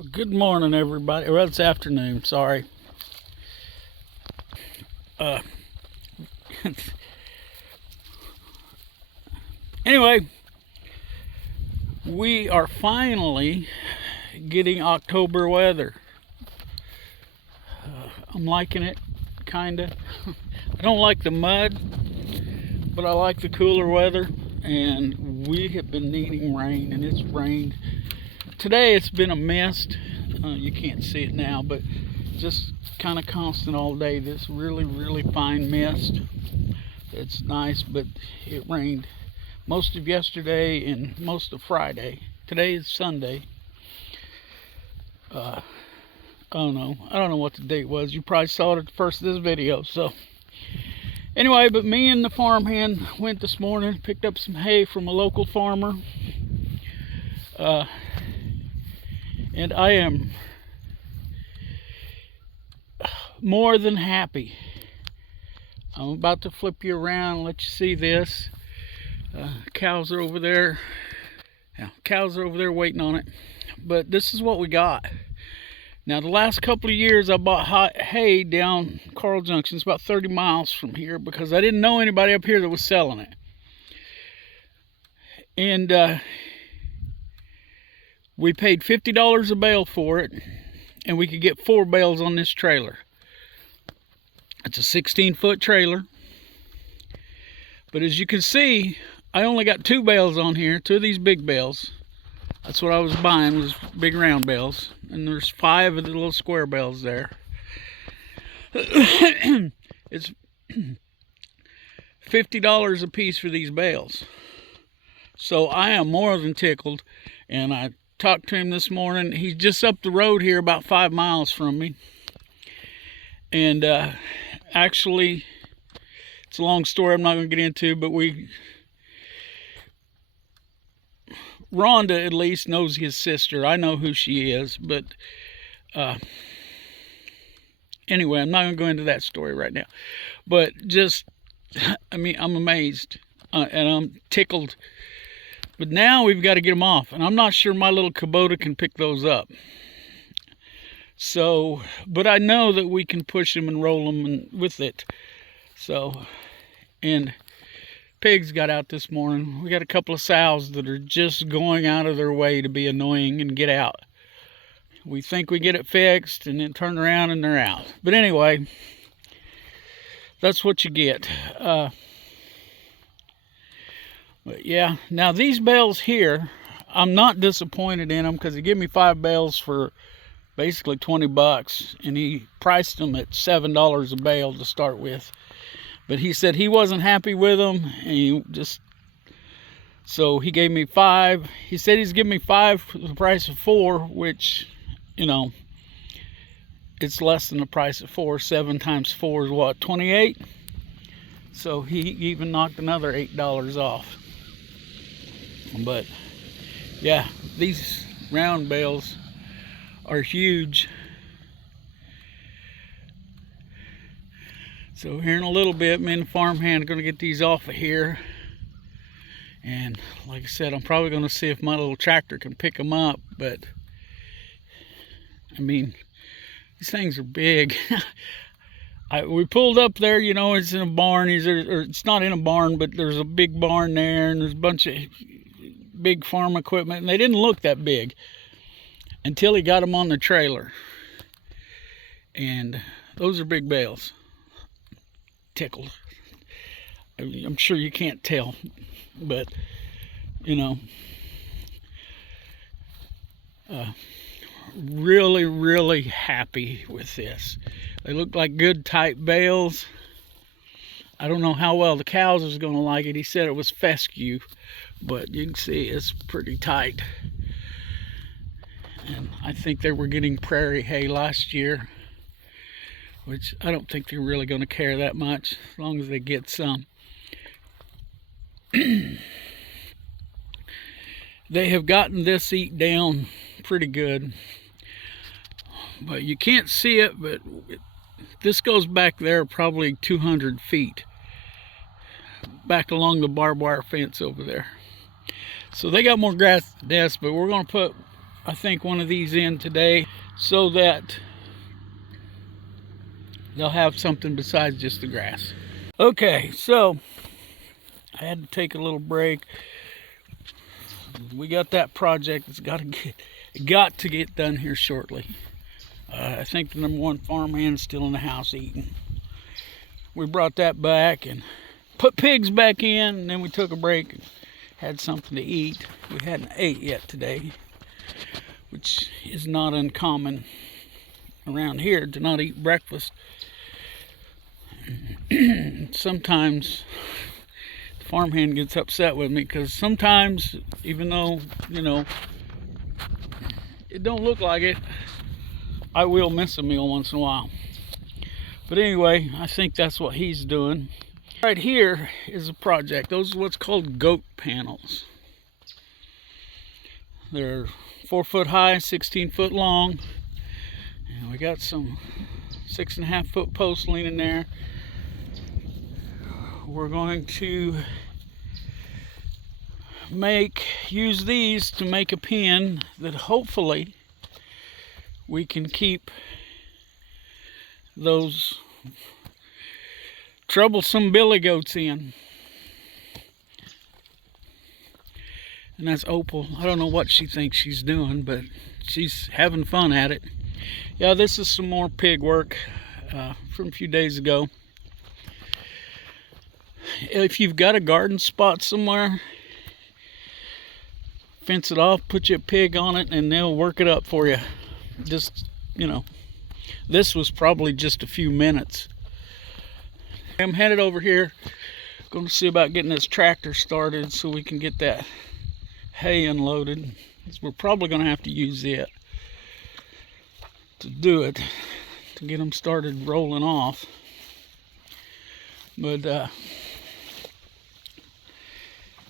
Good morning, everybody. Well, it's afternoon. Sorry. Uh, anyway, we are finally getting October weather. I'm liking it, kinda. I don't like the mud, but I like the cooler weather. And we have been needing rain, and it's rained. Today it's been a mist. You can't see it now, but just kind of constant all day. This really fine mist. It's nice, but it rained most of yesterday and most of Friday. Today is Sunday. I don't know what the date was. You probably saw it at the first of this video. So anyway, but me and the farmhand went this morning, picked up some hay from a local farmer. And I am more than happy. I'm about to flip you around and let you see this. Cows are over there. Yeah, cows are over there waiting on it. But this is what we got. Now, the last couple of years, I bought hay down Carl Junction. It's about 30 miles from here because I didn't know anybody up here that was selling it. And we paid $50 a bale for it, and we could get 4 bales on this trailer. It's a 16-foot trailer. But as you can see, I only got 2 bales on here, 2 of these big bales. That's what I was buying, was big round bales. And there's 5 of the little square bales there. It's $50 a piece for these bales. So I am more than tickled, and I talked to him this morning. He's just up the road here, about 5 miles from me. And actually, it's a long story I'm not going to get into, but Rhonda at least knows his sister. I know who she is, but anyway, I'm not going to go into that story right now. But just, I mean, I'm amazed, and I'm tickled. But now we've got to get them off, and I'm not sure my little Kubota can pick those up. So, but I know that we can push them and roll them with it. So, and pigs got out this morning. We got a couple of sows that are just going out of their way to be annoying and get out. We think we get it fixed and then turn around and they're out. But anyway, that's what you get. But yeah, now these bales here, I'm not disappointed in them because he gave me 5 bales for basically 20 bucks, and he priced them at $7 a bale to start with. But he said he wasn't happy with them, and so he gave me 5. He said he's giving me 5 for the price of 4, which, you know, it's less than the price of 4. 7 times 4 is what, 28? So he even knocked another $8 off. But yeah, these round bales are huge. So here in a little bit, me and the farmhand are going to get these off of here. And like I said, I'm probably going to see if my little tractor can pick them up. But I mean, these things are big. We pulled up there, you know, it's in a barn. Or it's not in a barn, but there's a big barn there, and there's a bunch of big farm equipment, and they didn't look that big until he got them on the trailer. And those are big bales. Tickled. I'm sure you can't tell, but you know, really happy with this. They look like good tight bales. I don't know how well the cows is going to like it. He said it was fescue, but you can see it's pretty tight. And I think they were getting prairie hay last year, which I don't think they're really going to care that much, as long as they get some. They have gotten this eat down pretty good, but you can't see it, but this goes back there probably 200 feet, back along the barbed wire fence over there. So they got more grass than this, but we're going to put I think, one of these in today so that they'll have something besides just the grass. Okay, so I had to take a little break. We got that project that's got to get done here shortly. I think the #1 farmhand's still in the house eating. We brought that back and put pigs back in, and then we took a break and had something to eat. We hadn't ate yet today, which is not uncommon around here to not eat breakfast. Sometimes the farmhand gets upset with me because sometimes, even though, you know, it don't look like it, I will miss a meal once in a while. But anyway, I think that's what he's doing. Right here is a project. Those are what's called goat panels. They're 4 foot high, 16 foot long. And we got some 6.5 foot posts leaning there. We're going to use these to make a pen that hopefully we can keep those troublesome billy goats in. And that's Opal. I don't know what she thinks she's doing, but she's having fun at it. Yeah, this is some more pig work from a few days ago. If you've got a garden spot somewhere, fence it off, put your pig on it, and they'll work it up for you. Just, you know, this was probably just a few minutes. I'm headed over here, going to see about getting this tractor started so we can get that hay unloaded. We're probably going to have to use it to do it, to get them started rolling off. But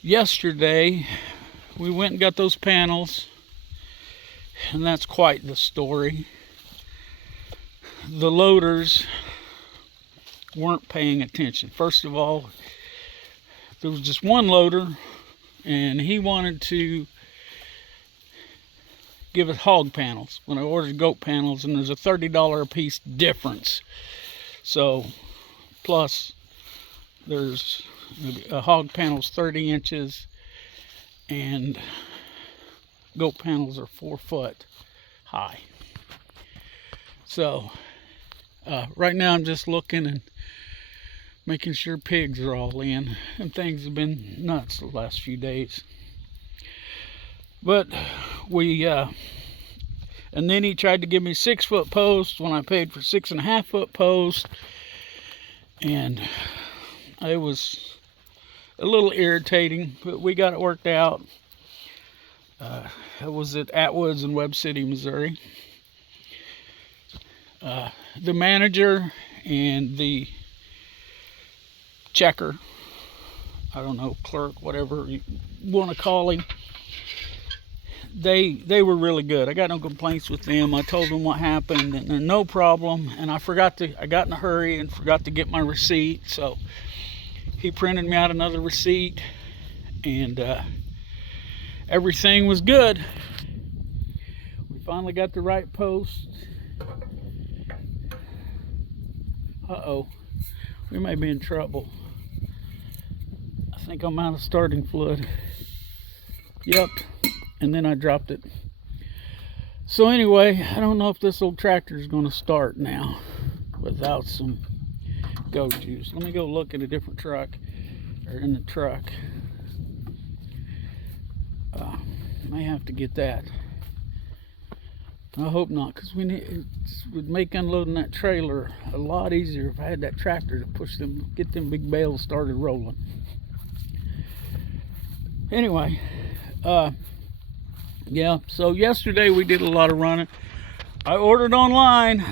yesterday we went and got those panels, and that's quite the story. The loaders weren't paying attention. First of all, there was just one loader, and he wanted to give us hog panels when I ordered goat panels, and there's a $30 a piece difference. So plus there's a hog panel's 30 inches and goat panels are 4 foot high. So right now I'm just looking and making sure pigs are all in, and things have been nuts the last few days. But we and then he tried to give me 6 foot posts when I paid for 6.5 foot posts, and it was a little irritating, but we got it worked out. I was at Atwoods in Webb City, Missouri. The manager and the checker, I don't know, clerk, whatever you want to call him, they were really good. I got no complaints with them. I told them what happened, and they're no problem. And I got in a hurry and forgot to get my receipt, so he printed me out another receipt, and everything was good. We finally got the right post. Uh-oh, we may be in trouble. I think I'm out of starting fluid. Yep, and then I dropped it. So anyway, I don't know if this old tractor is going to start now without some goat juice. Let me go look at a different truck, or in the truck. May have to get that. I hope not, because it would make unloading that trailer a lot easier if I had that tractor to push them, get them big bales started rolling. Anyway, yeah, so yesterday we did a lot of running. I ordered online,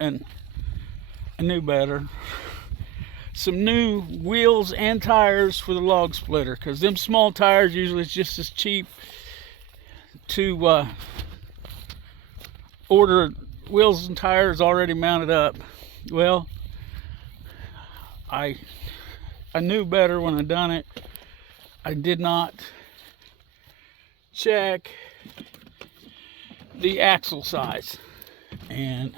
and I knew better. Some new wheels and tires for the log splitter, because them small tires usually it's just as cheap to order wheels and tires already mounted up. Well, I knew better when I done it. I did not check the axle size, and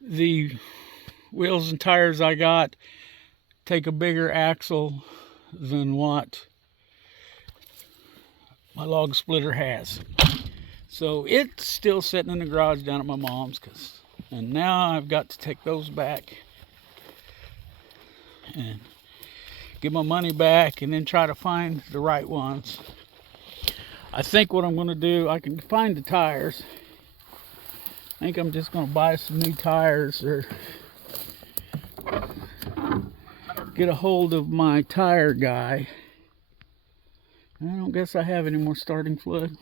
the wheels and tires I got take a bigger axle than what my log splitter has. So it's still sitting in the garage down at my mom's, and now I've got to take those back and get my money back and then try to find the right ones. I think what I'm going to do, I can find the tires. I think I'm just going to buy some new tires, or get a hold of my tire guy. I don't guess I have any more starting fluid.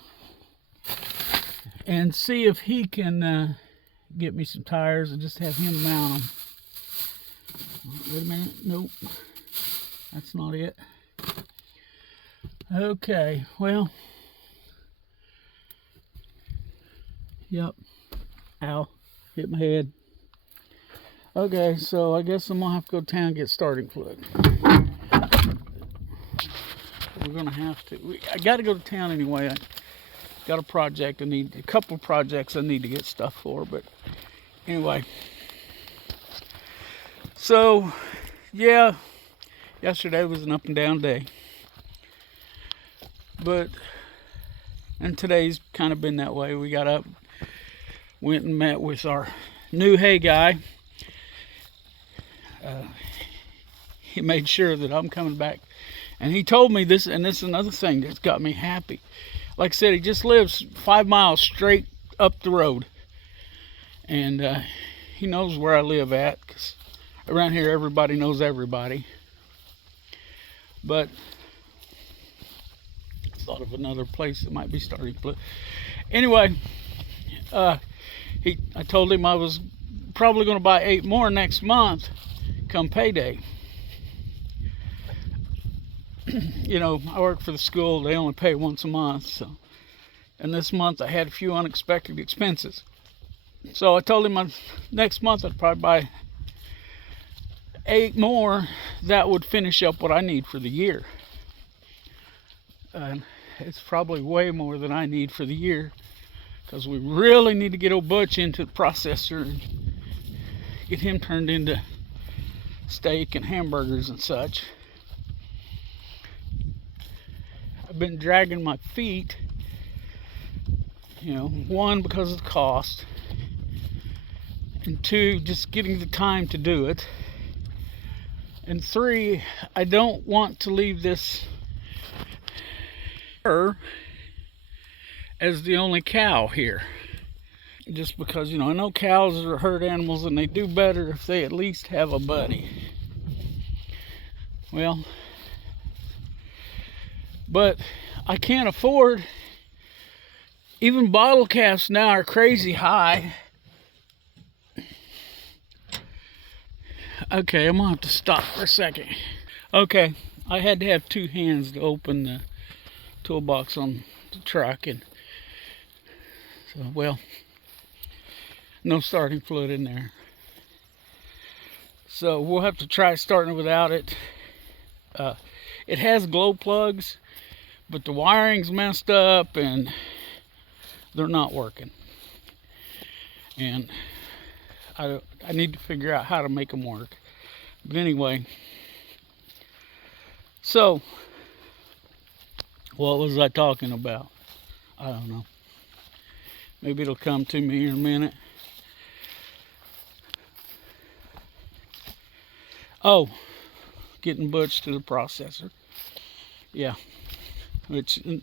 And see if he can get me some tires and just have him mount them. Wait a minute. Nope. That's not it. Okay. Well. Yep. Ow. Hit my head. Okay, so I guess I'm going to have to go to town and get starting fluid. We're going to have to. I got to go to town anyway. I got a project a couple of projects I need to get stuff for, but anyway. So, yeah, yesterday was an up and down day. And today's kind of been that way. We got up, went and met with our new hay guy. He made sure that I'm coming back. And he told me this, and this is another thing that's got me happy. Like I said, he just lives 5 miles straight up the road. And he knows where I live at, because around here everybody knows everybody. But I thought of another place that might be starting. Anyway, I told him I was probably going to buy 8 more next month come payday. You know, I work for the school. They only pay once a month. So, and this month I had a few unexpected expenses. So I told him next month I'd probably buy 8 more. That would finish up what I need for the year. And it's probably way more than I need for the year, because we really need to get old Butch into the processor and get him turned into steak and hamburgers and such. I've been dragging my feet, you know, 1, because of the cost, and 2, just getting the time to do it, and 3, I don't want to leave this as the only cow here, just because, you know, I know cows are herd animals and they do better if they at least have a buddy. Well, but I can't afford, even bottle caps now are crazy high. Okay, I'm gonna have to stop for a second. Okay, I had to have 2 hands to open the toolbox on the truck, and so, well, no starting fluid in there. So we'll have to try starting without it. It has glow plugs, but the wiring's messed up and they're not working. And I need to figure out how to make them work. But anyway, so what was I talking about? I don't know. Maybe it'll come to me here in a minute. Oh, getting Butch to the processor. Yeah. Which, you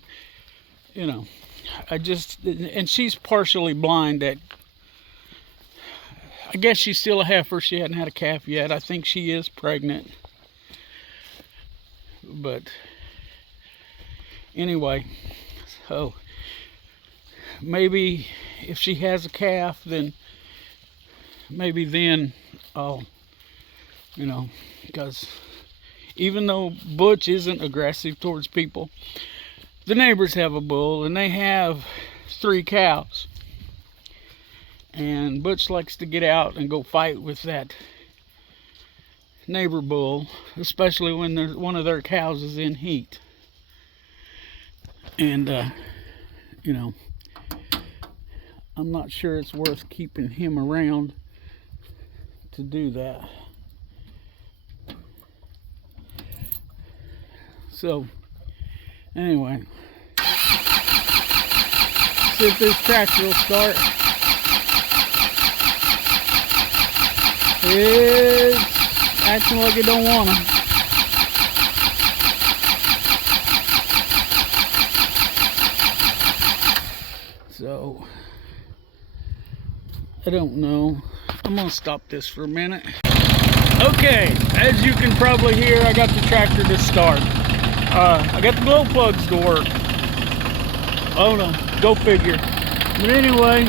know, and she's partially blind. I guess she's still a heifer. She hadn't had a calf yet. I think she is pregnant. But anyway, so maybe if she has a calf, then maybe then I'll, you know, because even though Butch isn't aggressive towards people, the neighbors have a bull and they have 3 cows. And Butch likes to get out and go fight with that neighbor bull, especially when one of their cows is in heat. And, you know, I'm not sure it's worth keeping him around to do that. So anyway, see if this tractor will start. It's acting like it don't want to. So I don't know. I'm gonna stop this for a minute. Okay, as you can probably hear, I got the tractor to start. I got the glow plugs to work. Oh no, go figure. But anyway,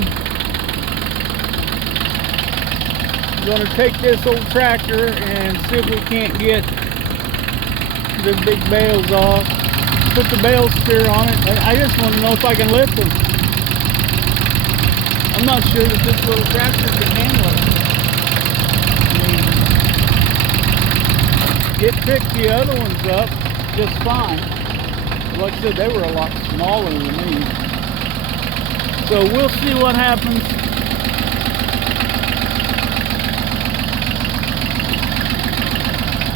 I'm gonna take this old tractor and see if we can't get the big bales off. Put the bale steer on it. I just want to know if I can lift them. I'm not sure that this little tractor can handle it. It picked the other ones up just fine. Like I said, they were a lot smaller than me. So we'll see what happens.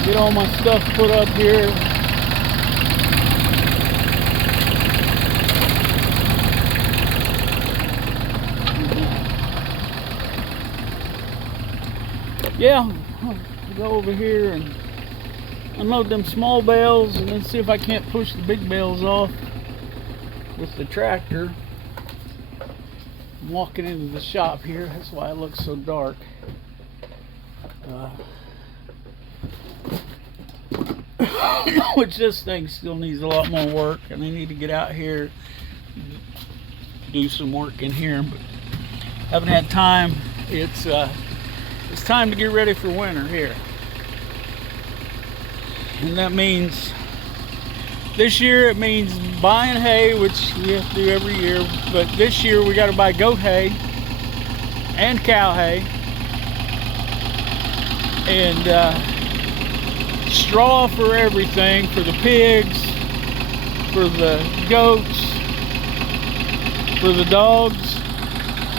Get all my stuff put up here. Yeah, I'll go over here and unload them small bales and then see if I can't push the big bales off with the tractor. I'm walking into the shop here, that's why it looks so dark. Which this thing still needs a lot more work, and I need to get out here, do some work in here, but haven't had time. It's time to get ready for winter here. And that means, this year it means buying hay, which we have to do every year, but this year we got to buy goat hay and cow hay and straw for everything, for the pigs, for the goats, for the dogs.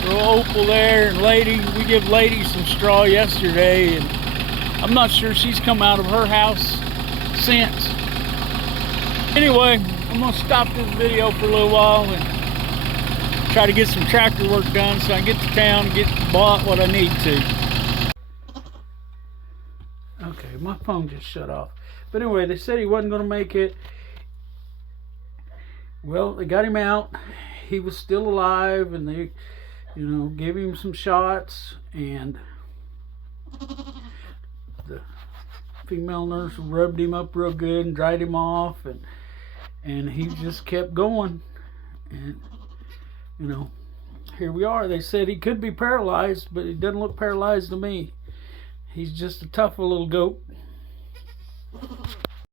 So Opal there and Lady, we give Lady some straw yesterday, and I'm not sure she's come out of her house since. Anyway, I'm gonna stop this video for a little while and try to get some tractor work done so I can get to town and get bought what I need to. Okay, my phone just shut off. But anyway, they said he wasn't gonna make it. Well, they got him out. He was still alive, and they, you know, gave him some shots, and the female nurse rubbed him up real good and dried him off, and he just kept going. And you know, here we are. They said he could be paralyzed, but he doesn't look paralyzed to me. He's just a tough little goat.